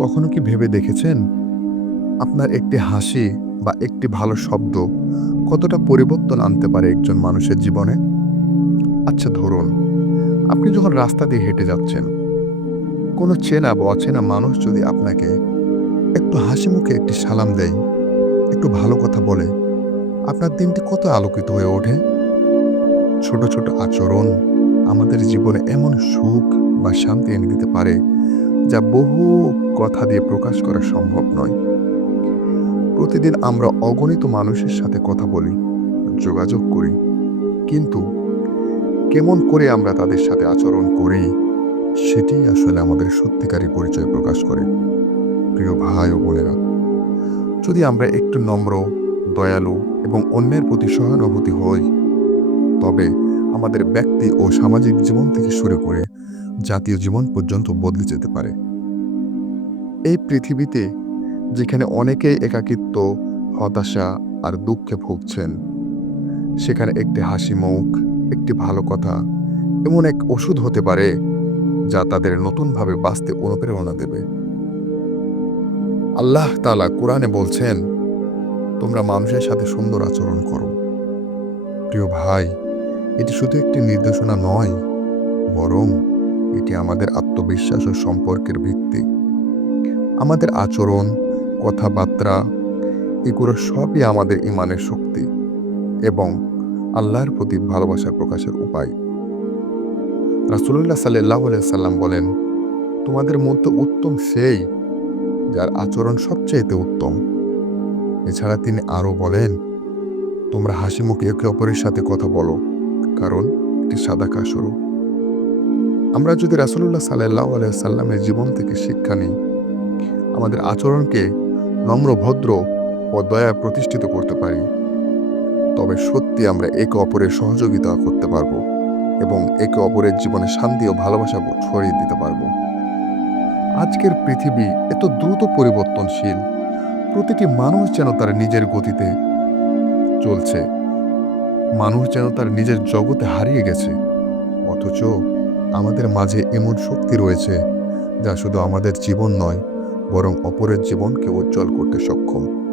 কখনো কি ভেবে দেখেছেন? আপনার একটি হাসি বা একটি ভালো শব্দ কতটা পরিবর্তন আনতে পারে একজন মানুষের জীবনে? আচ্ছা ধরুন, আপনি যখন রাস্তা দিয়ে হেঁটে যাচ্ছেন, কোনো চেনা বা অচেনা মানুষ যদি আপনাকে একটু হাসি মুখে একটি সালাম দেয়, একটু ভালো কথা বলে, আপনার দিনটি কত আলোকিত হয়ে ওঠে? ছোট ছোট আচরণ আমাদের জীবনে এমন সুখ বা শান্তি এনে দিতে পারে যা বহু কথা দিয়ে প্রকাশ করা সম্ভব নয়। প্রতিদিন আমরা অগণিত মানুষের সাথে কথা বলি, যোগাযোগ করি, কিন্তু কেমন করে আমরা তাদের সাথে আচরণ করি সেটি আসলে আমাদের সত্যিকারী পরিচয় প্রকাশ করে। প্রিয় ভাই ও বোনেরা, যদি আমরা একটু নম্র, দয়ালু এবং অন্যের প্রতি সহানুভূতি হই, তবে আমাদের ব্যক্তি ও সামাজিক জীবন থেকে শুরু করে জাতীয় জীবন পর্যন্ত বদলে যেতে পারে। এই পৃথিবীতে যেখানে অনেকেই একাকিত্ব, হতাশা আর দুঃখে ভুগছেন, সেখানে একটি হাসি মুখ, একটি ভালো কথা, এমন এক ওষুধ হতে পারে যা তাদের নতুনভাবে বাঁচতে অনুপ্রেরণা দেবে। আল্লাহ তালা কোরআনে বলছেন, তোমরা মানুষের সাথে সুন্দর আচরণ করো। প্রিয় ভাই, এটি শুধু একটি নির্দেশনা নয়, বরং এটি আমাদের আত্মবিশ্বাস ও সম্পর্কের ভিত্তি। আমাদের আচরণ, কথাবার্তা, এগুলো সবই আমাদের ইমানের শক্তি এবং আল্লাহর প্রতি ভালোবাসা প্রকাশের উপায়। রাসুল্লাহ সাল্লাহ সাল্লাম বলেন, তোমাদের মধ্যে উত্তম সেই যার আচরণ সবচেয়েতে উত্তম। এছাড়া তিনি আরও বলেন, তোমরা হাসি মুখে একে অপরের সাথে কথা বলো, কারণ এটি সাদা কাসরু আমরা যদি রাসুল্লাহ সাল্লাহ সাল্লামের জীবন থেকে শিক্ষা নিই, আমাদের আচরণকে নম্র, ভদ্র ও দয়া প্রতিষ্ঠিত করতে পারি। তবে সত্যি আমরা একে অপরের সহযোগিতা করতে পারব এবং একে অপরের জীবনে শান্তি ও ভালোবাসা ছড়িয়ে দিতে পারব। আজকের পৃথিবী এত দ্রুত পরিবর্তনশীল, প্রতিটি মানুষ যেন তার নিজের গতিতে চলছে। মানুষ যেন তার নিজের জগতে হারিয়ে গেছে, অথচ আমাদের মাঝে এমন শক্তি রয়েছে যা শুধু আমাদের জীবন নয়, বরং অপরের জীবনকে উজ্জ্বল করতে সক্ষম।